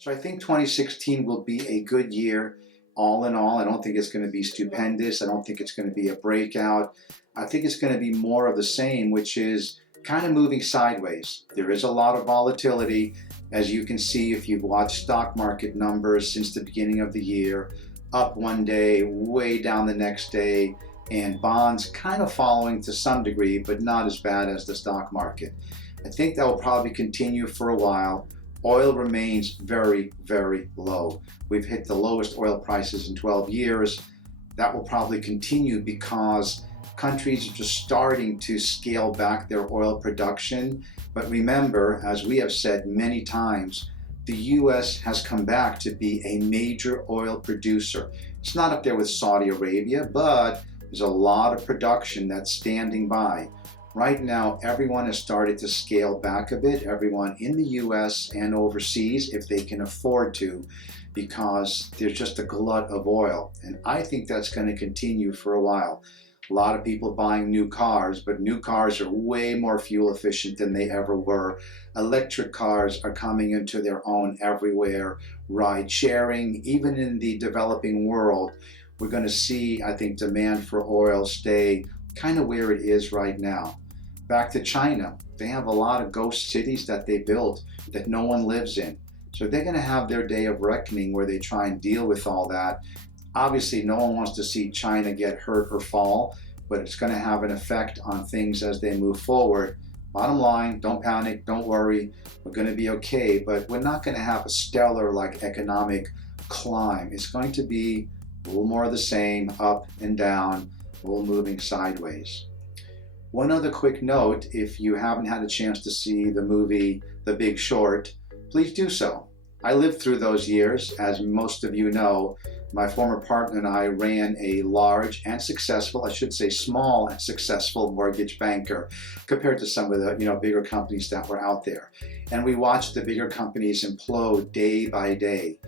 So I think 2016 will be a good year. All in all, I don't think it's going to be stupendous. I don't think it's going to be a breakout. I think it's going to be more of the same, which is kind of moving sideways. There is a lot of volatility, as you can see if you've watched stock market numbers since the beginning of the year, up one day, way down the next day, and bonds kind of following to some degree, but not as bad as the stock market. I think that will probably continue for a while. Oil remains very, very low. We've hit the lowest oil prices in 12 years. That will probably continue because countries are just starting to scale back their oil production. But remember, as we have said many times, the US has come back to be a major oil producer. It's not up there with Saudi Arabia, but there's a lot of production that's standing by. Right now, everyone has started to scale back a bit, everyone in the US and overseas, if they can afford to, because there's just a glut of oil. And I think that's going to continue for a while. A lot of people buying new cars, but new cars are way more fuel efficient than they ever were. Electric cars are coming into their own everywhere. Ride sharing, even in the developing world, we're going to see, I think, demand for oil stay kind of where it is right now. Back to China, they have a lot of ghost cities that they built that no one lives in. So they're going to have their day of reckoning where they try and deal with all that. Obviously, no one wants to see China get hurt or fall, but it's going to have an effect on things as they move forward. Bottom line, don't panic, don't worry, we're going to be okay, but we're not going to have a stellar like economic climb. It's going to be a little more of the same, up and down, a little moving sideways. One other quick note, if you haven't had a chance to see the movie The Big Short, please do so. I lived through those years. As most of you know, my former partner and I ran a large and successful, I should say small and successful mortgage banker compared to some of the bigger companies that were out there. And we watched the bigger companies implode day by day.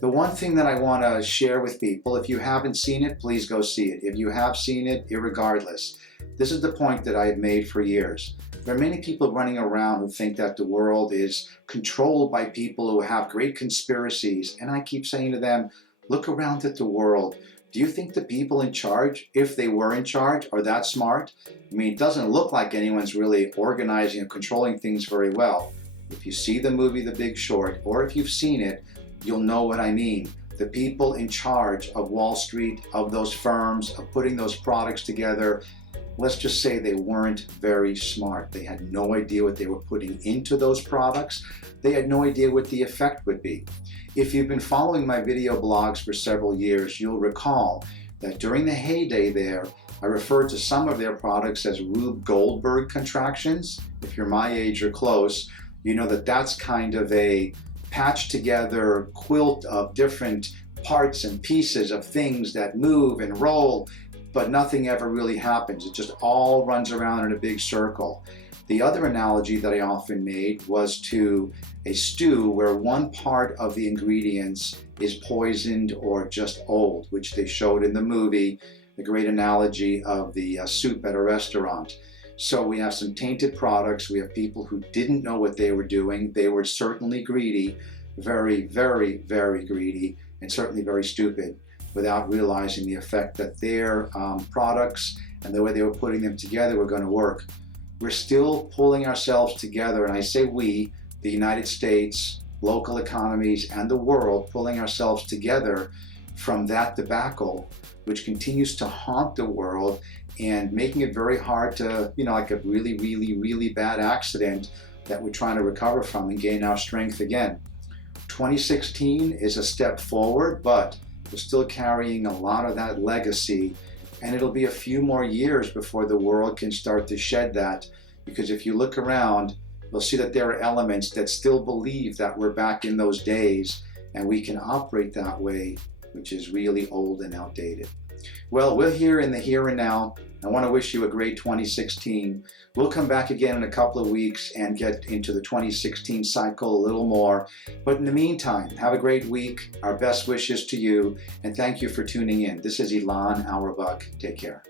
The one thing that I want to share with people, if you haven't seen it, please go see it. If you have seen it, irregardless, this is the point that I have made for years. There are many people running around who think that the world is controlled by people who have great conspiracies. And I keep saying to them, look around at the world. Do you think the people in charge, if they were in charge, are that smart? I mean, it doesn't look like anyone's really organizing or controlling things very well. If you see the movie The Big Short, or if you've seen it, you'll know what I mean. The people in charge of Wall Street, of those firms, of putting those products together, let's just say they weren't very smart. They had no idea what they were putting into those products. They had no idea what the effect would be. If you've been following my video blogs for several years, you'll recall that during the heyday there, I referred to some of their products as Rube Goldberg contractions. If you're my age or close, you know that that's kind of a patched together quilt of different parts and pieces of things that move and roll, but nothing ever really happens. It just all runs around in a big circle. The other analogy that I often made was to a stew where one part of the ingredients is poisoned or just old, which they showed in the movie, the great analogy of the soup at a restaurant. So we have some tainted products. We have people who didn't know what they were doing. They were certainly greedy, very, very, very greedy, and certainly very stupid, without realizing the effect that their products and the way they were putting them together were going to work. We're still pulling ourselves together, and I say we, the United States, local economies, and the world, pulling ourselves together from that debacle, which continues to haunt the world and making it very hard to, like a really, really, really bad accident that we're trying to recover from and gain our strength again. 2016 is a step forward, but we're still carrying a lot of that legacy, and it'll be a few more years before the world can start to shed that, because if you look around, you'll see that there are elements that still believe that we're back in those days and we can operate that way, which is really old and outdated. Well, we're here in the here and now. I want to wish you a great 2016. We'll come back again in a couple of weeks and get into the 2016 cycle a little more. But in the meantime, have a great week. Our best wishes to you, and thank you for tuning in. This is Ilan Awerbuch. Take care.